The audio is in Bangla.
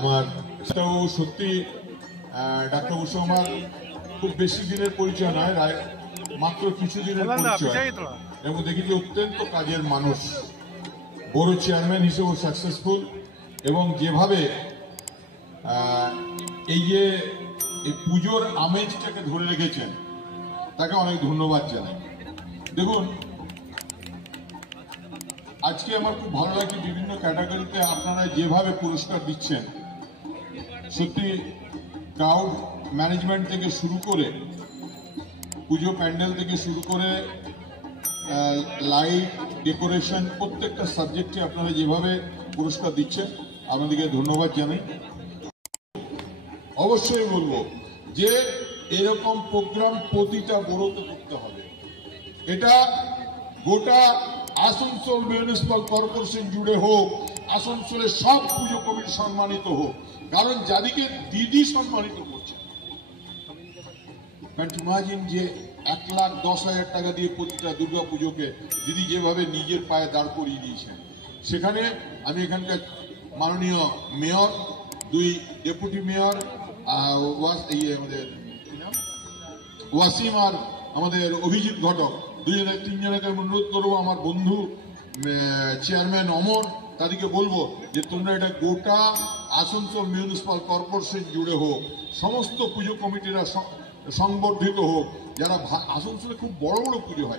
আমার সত্যি ডাক্তার বাবুর সঙ্গে আমার খুব বেশি দিনের পরিচয় নয়, মাত্র কিছু দিনের পরিচয়, এবং দেখি যে অত্যন্ত কাজের মানুষ, বড় চেয়ারম্যান হিসেবে সাকসেসফুল, এবং যেভাবে এই যে এই পুজোর আমেজটাকে ধরে রেখেছেন তাকে অনেক ধন্যবাদ জানাই। দেখুন, আজকে আমার খুব ভালো লাগছে বিভিন্ন ক্যাটাগরিতে আপনারা যেভাবে পুরস্কার দিচ্ছেন। সত্যি ক্রাউড ম্যানেজমেন্ট থেকে শুরু করে পুজো প্যান্ডেল থেকে শুরু করে লাইট ডেকোরেশন প্রত্যেকটা সাবজেক্টে আপনারা যেভাবে পুরস্কার দিচ্ছেন আপনাদেরকে ধন্যবাদ জানাই। অবশ্যই বলবো যে এরকম প্রোগ্রাম প্রতিটা বড়তে করতে হবে। এটা গোটা আসানসোল মিউনিসিপাল কর্পোরেশন জুড়ে হোক, আসানসোলের সব পুজো কমিটি সম্মানিত হোক, কারণ যাদিকে দিদি সম্মানিত করছে। ইমাজিন যে 1,10,000 টাকা দিয়ে প্রতিটা দুর্গা পুজোকে দিদি যেভাবে নিজের পায়ে দাঁড় করিয়ে দিয়েছেন, সেখানে আমি এখানকার মাননীয় মেয়র, 2 ডেপুটি মেয়র, আমাদের ওয়াসিম আর আমাদের অভিজিৎ ঘটক, 2-3 জনকে অনুরোধ করবো, আমার বন্ধু চেয়ারম্যান অমর, তাদেরকে বলবো যে তোমরা এটা গোটা আসানসোল মিউনিসিপাল কর্পোরেশন জুড়ে হোক, সমস্ত পুজো কমিটিরা সংবর্ধিত হোক, যারা আসানসোলে খুব বড় বড় পুজো হয়।